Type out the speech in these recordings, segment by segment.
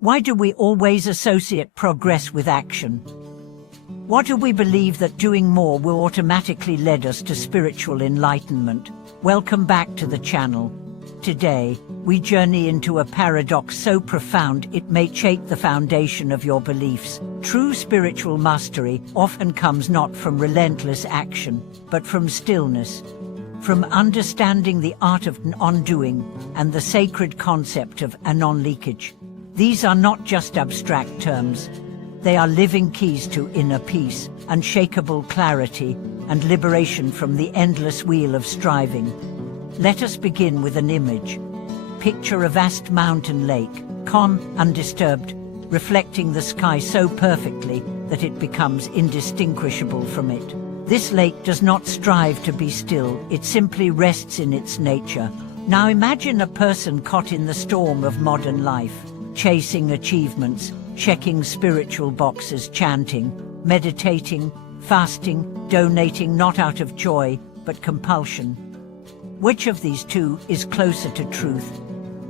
Why do we always associate progress with action? What do we believe that doing more will automatically lead us to spiritual enlightenment? Welcome back to the channel. Today, we journey into a paradox so profound it may shake the foundation of your beliefs. True spiritual mastery often comes not from relentless action, but from stillness. From understanding the art of non-doing and the sacred concept of non-leakage. These are not just abstract terms. They are living keys to inner peace, unshakable clarity, and liberation from the endless wheel of striving. Let us begin with an image. Picture a vast mountain lake, calm, undisturbed, reflecting the sky so perfectly that it becomes indistinguishable from it. This lake does not strive to be still, it simply rests in its nature. Now imagine a person caught in the storm of modern life, chasing achievements, checking spiritual boxes, chanting, meditating, fasting, donating not out of joy, but compulsion. Which of these two is closer to truth?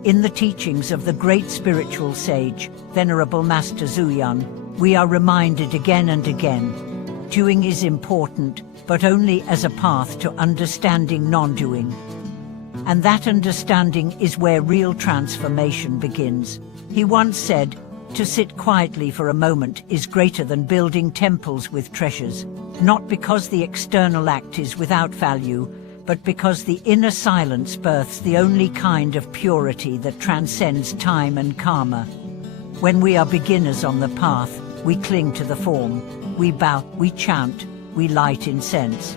In the teachings of the great spiritual sage, Venerable Master Zuyan, we are reminded again and again, doing is important, but only as a path to understanding non-doing. And that understanding is where real transformation begins. He once said, to sit quietly for a moment is greater than building temples with treasures, not because the external act is without value, but because the inner silence births the only kind of purity that transcends time and karma. When we are beginners on the path, we cling to the form, we bow, we chant, we light incense.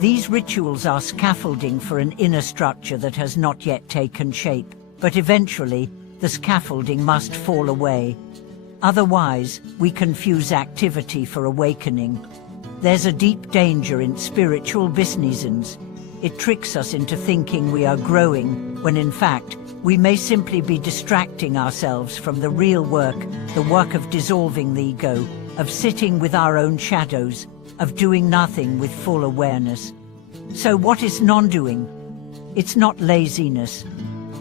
These rituals are scaffolding for an inner structure that has not yet taken shape, but eventually, the scaffolding must fall away. Otherwise, we confuse activity for awakening. There's a deep danger in spiritual businessins. It tricks us into thinking we are growing, when in fact, we may simply be distracting ourselves from the real work, the work of dissolving the ego, of sitting with our own shadows, of doing nothing with full awareness. So what is non-doing? It's not laziness.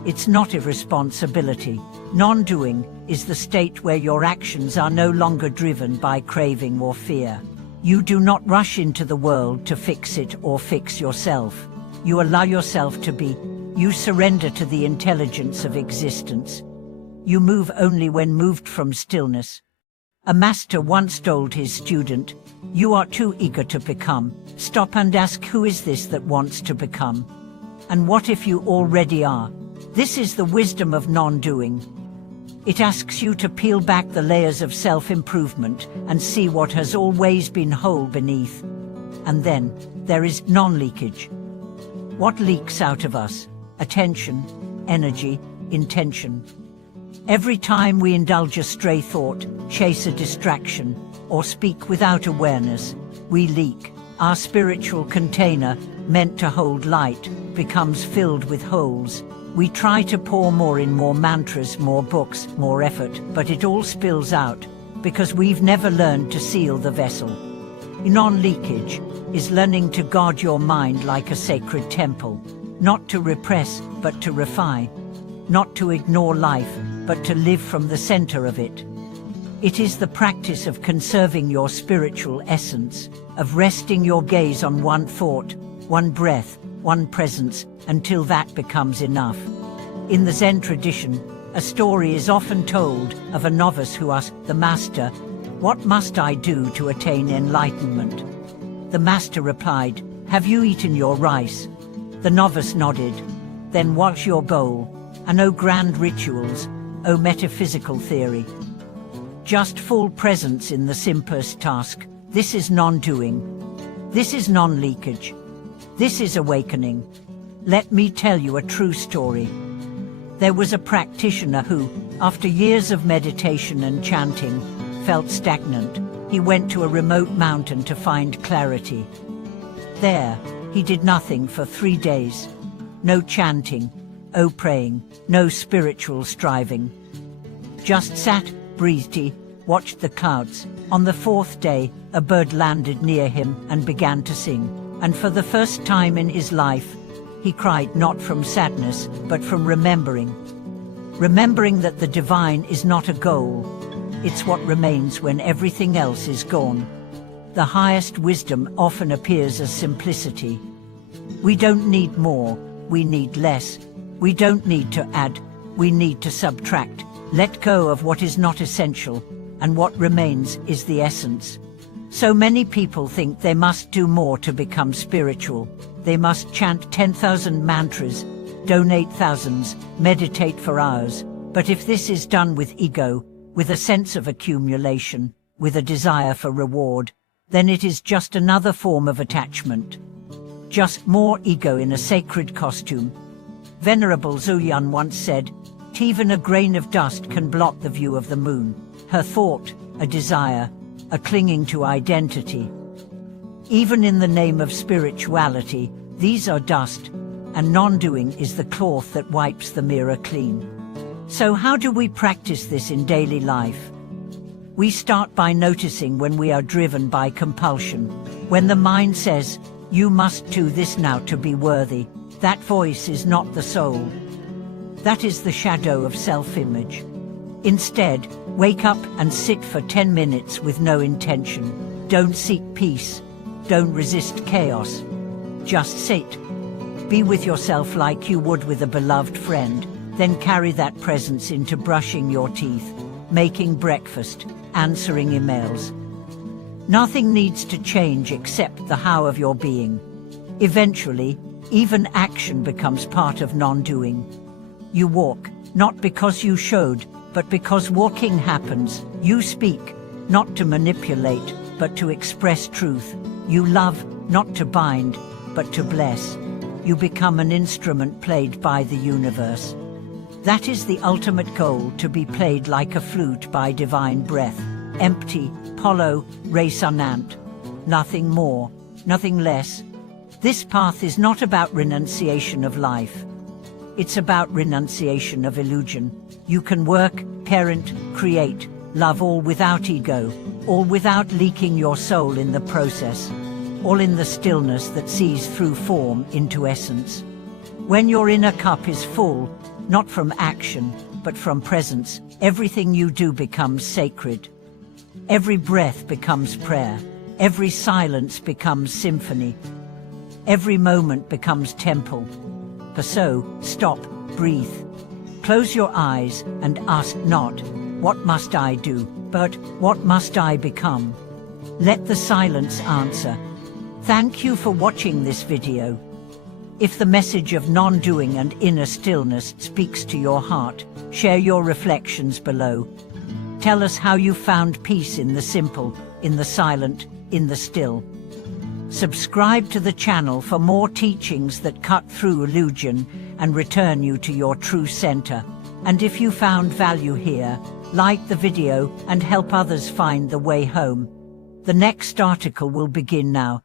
It's not irresponsibility. Non-doing is the state where your actions are no longer driven by craving or fear. You do not rush into the world to fix it or fix yourself. You allow yourself to be. You surrender to the intelligence of existence. You move only when moved from stillness. A master once told his student, "You are too eager to become. Stop and ask, who is this that wants to become? And what if you already are?" This is the wisdom of non-doing. It asks you to peel back the layers of self-improvement and see what has always been whole beneath. And then, there is non-leakage. What leaks out of us? Attention, energy, intention. Every time we indulge a stray thought, chase a distraction, or speak without awareness, we leak. Our spiritual container, meant to hold light, becomes filled with holes. We try to pour more in, more mantras, more books, more effort, but it all spills out, because we've never learned to seal the vessel. Non-leakage is learning to guard your mind like a sacred temple, not to repress, but to refine, not to ignore life, but to live from the center of it. It is the practice of conserving your spiritual essence, of resting your gaze on one thought, one breath, one presence, until that becomes enough. In the Zen tradition, a story is often told of a novice who asked the master, "What must I do to attain enlightenment?" The master replied, "Have you eaten your rice?" The novice nodded. "Then wash your bowl, and oh grand rituals, oh metaphysical theory. Just full presence in the simplest task. This is non-doing. This is non-leakage. This is awakening." Let me tell you a true story. There was a practitioner who, after years of meditation and chanting, felt stagnant. He went to a remote mountain to find clarity. There, he did nothing for 3 days. No chanting, no praying, no spiritual striving. Just sat, breathed, watched the clouds. On the 4th day, a bird landed near him and began to sing. And for the first time in his life, he cried not from sadness, but from remembering. remembering that the divine is not a goal, it's what remains when everything else is gone. The highest wisdom often appears as simplicity. We don't need more, we need less. We don't need to add, we need to subtract. Let go of what is not essential, and what remains is the essence. So many people think they must do more to become spiritual. They must chant 10,000 mantras, donate thousands, meditate for hours. But if this is done with ego, with a sense of accumulation, with a desire for reward, then it is just another form of attachment. Just more ego in a sacred costume. Venerable Zhuyan once said, "Even a grain of dust can blot the view of the moon." Her thought, a desire, a clinging to identity. Even in the name of spirituality, these are dust, and non-doing is the cloth that wipes the mirror clean. So how do we practice this in daily life? We start by noticing when we are driven by compulsion. When the mind says, "You must do this now to be worthy," that voice is not the soul. That is the shadow of self-image. Instead, wake up and sit for 10 minutes with no intention. Don't seek peace. Don't resist chaos. Just sit. Be with yourself like you would with a beloved friend. Then carry that presence into brushing your teeth, making breakfast, answering emails. Nothing needs to change except the how of your being. Eventually, even action becomes part of non-doing. You walk, not because you should, but because walking happens. You speak, not to manipulate, but to express truth. You love, not to bind, but to bless. You become an instrument played by the universe. That is the ultimate goal, to be played like a flute by divine breath. Empty, hollow, resonant. Nothing more, nothing less. This path is not about renunciation of life. It's about renunciation of illusion. You can work, parent, create, love, all without ego, all without leaking your soul in the process, all in the stillness that sees through form into essence. When your inner cup is full, not from action, but from presence, everything you do becomes sacred. Every breath becomes prayer. Every silence becomes symphony. Every moment becomes temple. So, stop, breathe. Close your eyes and ask not, "What must I do?" but, "What must I become?" Let the silence answer. Thank you for watching this video. If the message of non-doing and inner stillness speaks to your heart, share your reflections below. Tell us how you found peace in the simple, in the silent, in the still. Subscribe to the channel for more teachings that cut through illusion and return you to your true center. And if you found value here, like the video and help others find the way home. The next article will begin now.